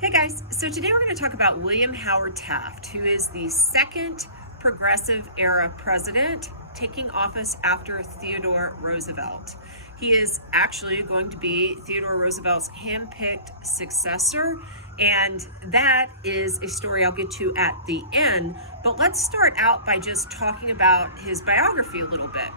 Hey guys, so today we're going to talk about William Howard Taft, who is the second progressive era president taking office after Theodore Roosevelt. He is actually going to be Theodore Roosevelt's handpicked successor, and that is a story I'll get to at the end. But let's start out by just talking about his biography a little bit.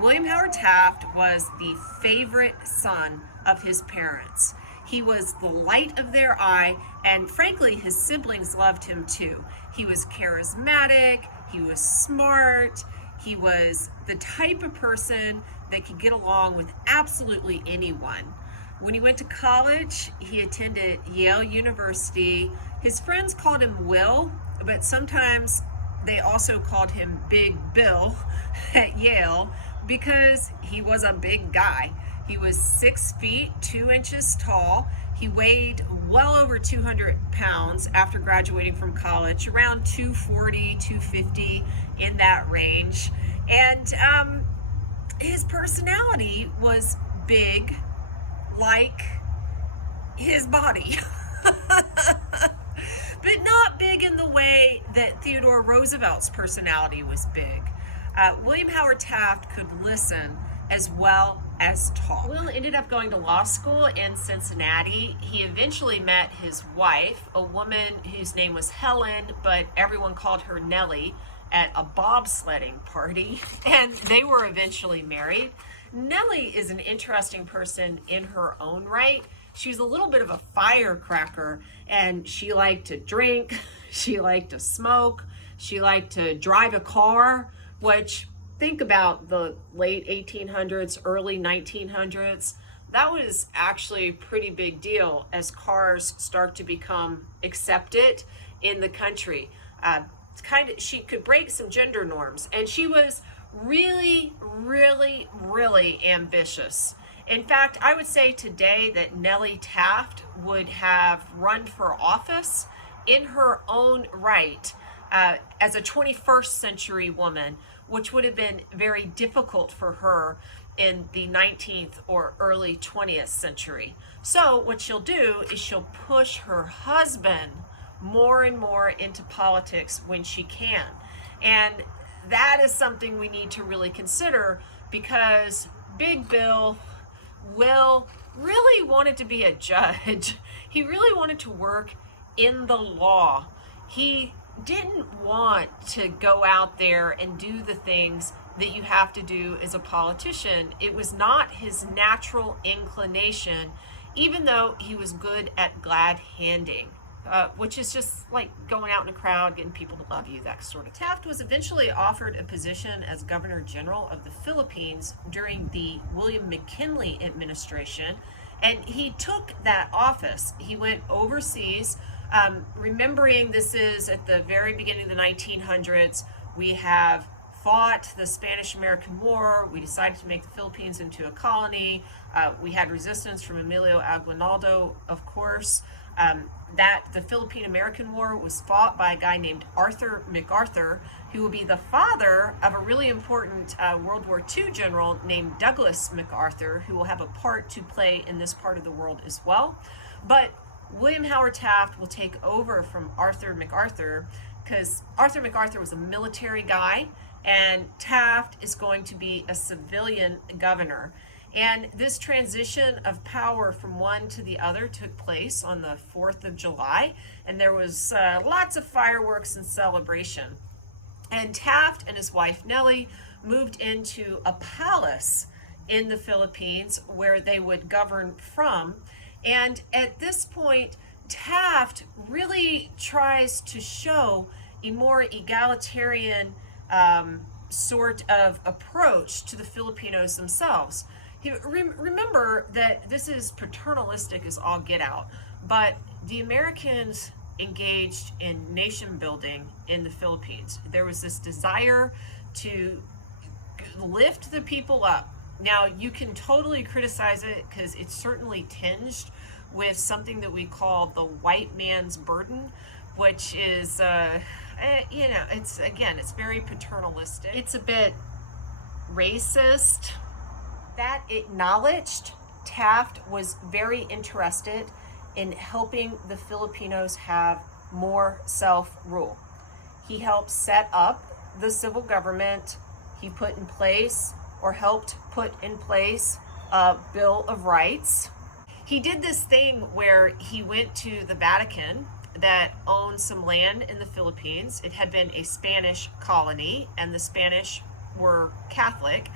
William Howard Taft was the favorite son of his parents. He was the light of their eye, and frankly, his siblings loved him too. He was charismatic, he was smart, he was the type of person that could get along with absolutely anyone. When he went to college, he attended Yale University. His friends called him Will, but sometimes they also called him Big Bill at Yale because he was a big guy. He was 6 feet 2 inches tall. He weighed well over 200 pounds after graduating from college, around 240, 250 in that range. And his personality was big, like his body. But not big in the way that Theodore Roosevelt's personality was big. William Howard Taft could listen as well as talk. Will ended up going to law school in Cincinnati. He eventually met his wife, a woman whose name was Helen, but everyone called her Nellie, at a bobsledding party, and they were eventually married. Nellie is an interesting person in her own right. She was a little bit of a firecracker, and she liked to drink, she liked to smoke, she liked to drive a car, which, think about the late 1800s, early 1900s. That was actually a pretty big deal as cars start to become accepted in the country. She could break some gender norms, and she was really, really, really ambitious. In fact, I would say today that Nellie Taft would have run for office in her own right as a 21st century woman, which would have been very difficult for her in the 19th or early 20th century. So what she'll do is she'll push her husband more and more into politics when she can. And that is something we need to really consider, because Big Bill Will really wanted to be a judge. He really wanted to work in the law. He didn't want to go out there and do the things that you have to do as a politician. It was not his natural inclination, even though he was good at glad handing. Which is just like going out in a crowd, getting people to love you, that sort of. Taft was eventually offered a position as Governor General of the Philippines during the William McKinley administration, and he took that office. He went overseas, remembering this is at the very beginning of the 1900s. We have fought the Spanish-American War. We decided to make the Philippines into a colony. We had resistance from Emilio Aguinaldo, of course. That the Philippine-American War was fought by a guy named Arthur MacArthur, who will be the father of a really important World War II general named Douglas MacArthur, who will have a part to play in this part of the world as well. But William Howard Taft will take over from Arthur MacArthur, because Arthur MacArthur was a military guy, and Taft is going to be a civilian governor. And this transition of power from one to the other took place on the 4th of July, and there was lots of fireworks and celebration. And Taft and his wife Nellie moved into a palace in the Philippines where they would govern from. And at this point, Taft really tries to show a more egalitarian sort of approach to the Filipinos themselves. Remember that this is paternalistic as all get out, but the Americans engaged in nation building in the Philippines. There was this desire to lift the people up. Now, you can totally criticize it because it's certainly tinged with something that we call the white man's burden, which is, it's very paternalistic. It's a bit racist. That acknowledged, Taft was very interested in helping the Filipinos have more self-rule. He helped set up the civil government. He put in place, or helped put in place, a Bill of Rights. He did this thing where he went to the Vatican that owned some land in the Philippines. It had been a Spanish colony, and the Spanish were Catholic.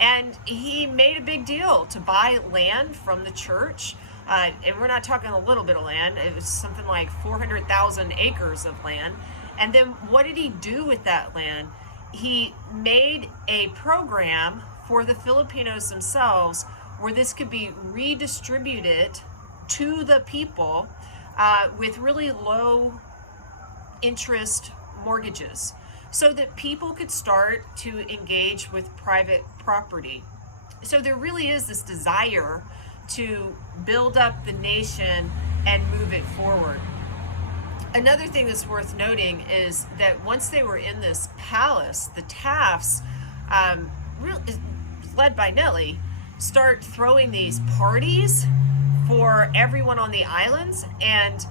And he made a big deal to buy land from the church. And we're not talking a little bit of land. It was something like 400,000 acres of land. And then what did he do with that land? He made a program for the Filipinos themselves where this could be redistributed to the people with really low interest mortgages, so that people could start to engage with private property. So there really is this desire to build up the nation and move it forward. Another thing that's worth noting is that once they were in this palace, the Tafts, led by Nellie, start throwing these parties for everyone on the islands. And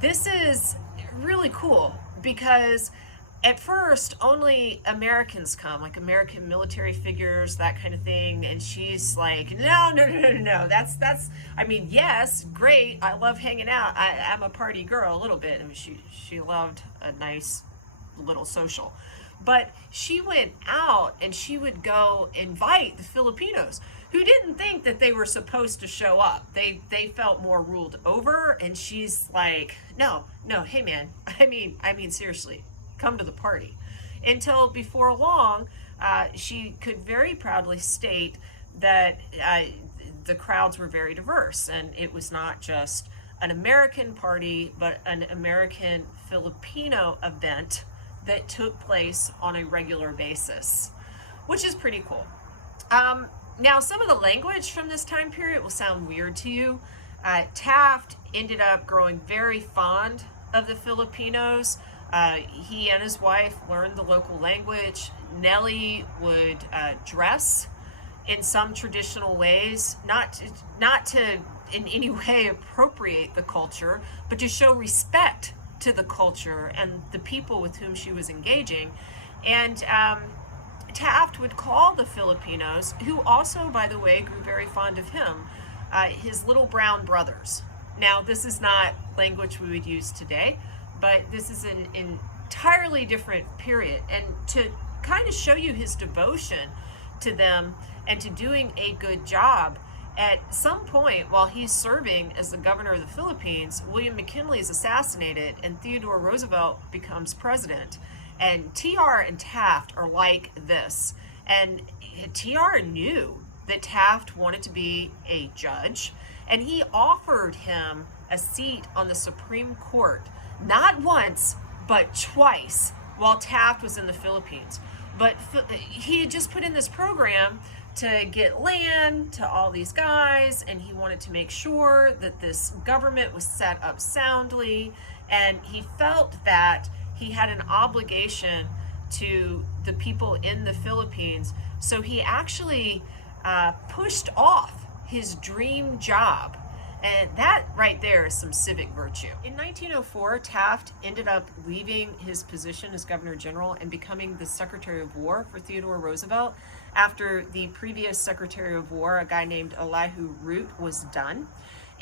this is really cool because at first only Americans come, like American military figures, that kind of thing. And she's like, no. That's, I mean, yes, great. I love hanging out. I'm a party girl a little bit. I mean, she loved a nice little social. But she went out and she would go invite the Filipinos who didn't think that they were supposed to show up. They felt more ruled over, and she's like, no, hey man, I mean seriously, come to the party. Until before long, she could very proudly state that the crowds were very diverse, and it was not just an American party, but an American Filipino event that took place on a regular basis, which is pretty cool. Now, some of the language from this time period will sound weird to you. Taft ended up growing very fond of the Filipinos. He and his wife learned the local language. Nellie would dress in some traditional ways, not to in any way appropriate the culture, but to show respect to the culture and the people with whom she was engaging. And Taft would call the Filipinos, who also, by the way, grew very fond of him, his little brown brothers. Now, this is not language we would use today, but this is an entirely different period. And to kind of show you his devotion to them and to doing a good job, at some point while he's serving as the governor of the Philippines, William McKinley is assassinated and Theodore Roosevelt becomes president. And TR and Taft are like this. And TR knew that Taft wanted to be a judge, and he offered him a seat on the Supreme Court, not once, but twice, while Taft was in the Philippines. But he had just put in this program to get land to all these guys, and he wanted to make sure that this government was set up soundly, and he felt that he had an obligation to the people in the Philippines. So he actually pushed off his dream job. And that right there is some civic virtue. In 1904, Taft ended up leaving his position as Governor General and becoming the Secretary of War for Theodore Roosevelt after the previous Secretary of War, a guy named Elihu Root, was done.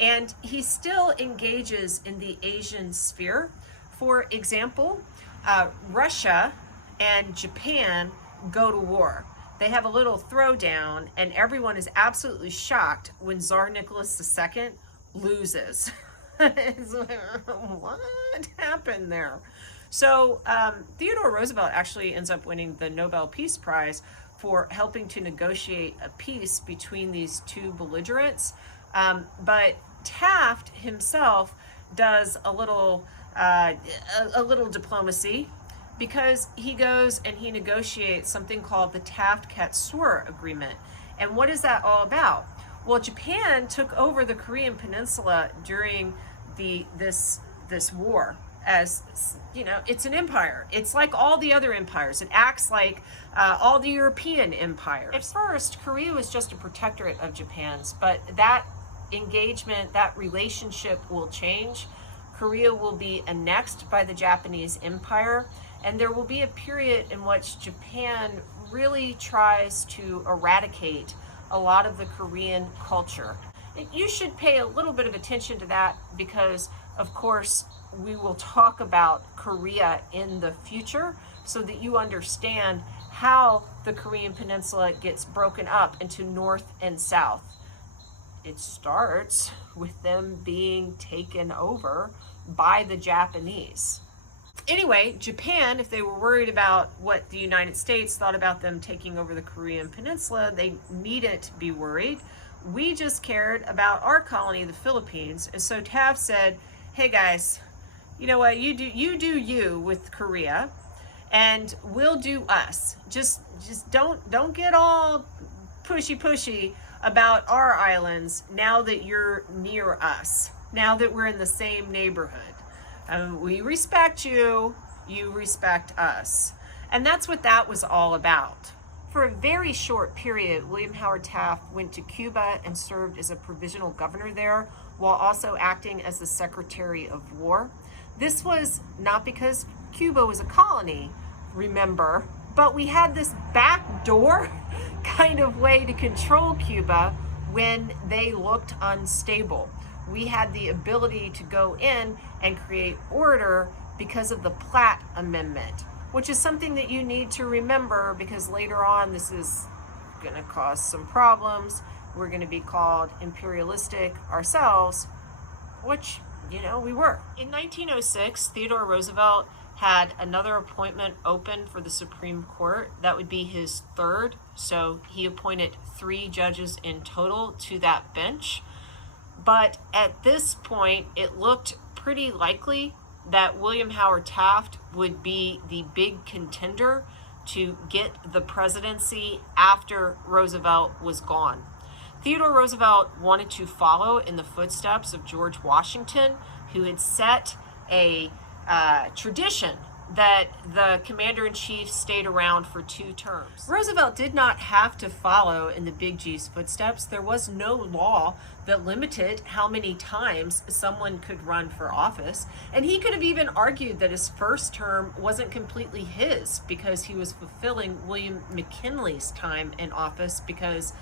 And he still engages in the Asian sphere. For example, Russia and Japan go to war. They have a little throwdown, and everyone is absolutely shocked when Tsar Nicholas II loses. It's like, what happened there? So Theodore Roosevelt actually ends up winning the Nobel Peace Prize for helping to negotiate a peace between these two belligerents. But Taft himself does a little diplomacy, because he goes and he negotiates something called the Taft-Katsura Agreement. And what is that all about? Well, Japan took over the Korean Peninsula during this war. As you know, it's an empire. It's like all the other empires. It acts like all the European empires. At first, Korea was just a protectorate of Japan's, but that engagement, that relationship will change. Korea will be annexed by the Japanese Empire, and there will be a period in which Japan really tries to eradicate a lot of the Korean culture. And you should pay a little bit of attention to that because, of course, we will talk about Korea in the future so that you understand how the Korean Peninsula gets broken up into North and South. It starts with them being taken over by the Japanese. Anyway, Japan, if they were worried about what the United States thought about them taking over the Korean Peninsula, they needn't be worried. We just cared about our colony, the Philippines. And so Taft said, hey guys, you know what, you do you with Korea, and we'll do us. Just don't get all pushy about our islands now that you're near us, now that we're in the same neighborhood. We respect you, you respect us. And that's what that was all about. For a very short period, William Howard Taft went to Cuba and served as a provisional governor there, while also acting as the Secretary of War. This was not because Cuba was a colony, remember, but we had this backdoor kind of way to control Cuba when they looked unstable. We had the ability to go in and create order because of the Platt Amendment, which is something that you need to remember because later on this is going to cause some problems. We're going to be called imperialistic ourselves, which, you know, we were. In 1906, Theodore Roosevelt had another appointment open for the Supreme Court. That would be his third. So he appointed 3 judges in total to that bench. But at this point, it looked pretty likely that William Howard Taft would be the big contender to get the presidency after Roosevelt was gone. Theodore Roosevelt wanted to follow in the footsteps of George Washington, who had set a tradition that the commander-in-chief stayed around for 2 terms. Roosevelt did not have to follow in the Big G's footsteps. There was no law that limited how many times someone could run for office. And he could have even argued that his first term wasn't completely his because he was fulfilling William McKinley's time in office because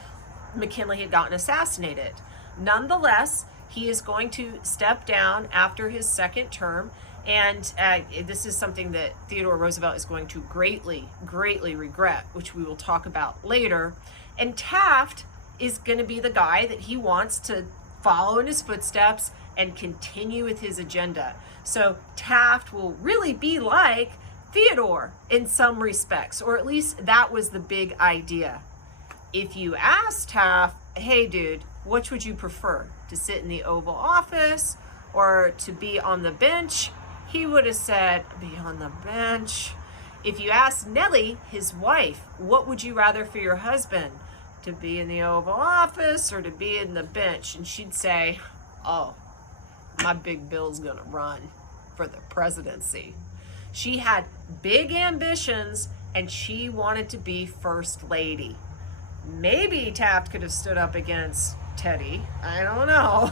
McKinley had gotten assassinated. Nonetheless, he is going to step down after his second term. And this is something that Theodore Roosevelt is going to greatly regret, which we will talk about later. And Taft is going to be the guy that he wants to follow in his footsteps and continue with his agenda. So Taft will really be like Theodore in some respects, or at least that was the big idea. If you ask Taft, hey dude, which would you prefer? To sit in the Oval Office or to be on the bench? He would have said, be on the bench. If you ask Nellie, his wife, what would you rather for your husband? To be in the Oval Office or to be in the bench? And she'd say, oh, my big Bill's gonna run for the presidency. She had big ambitions and she wanted to be first lady. Maybe Taft could have stood up against Teddy, I don't know,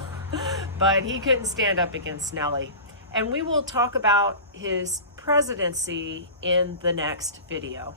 but he couldn't stand up against Nellie. And we will talk about his presidency in the next video.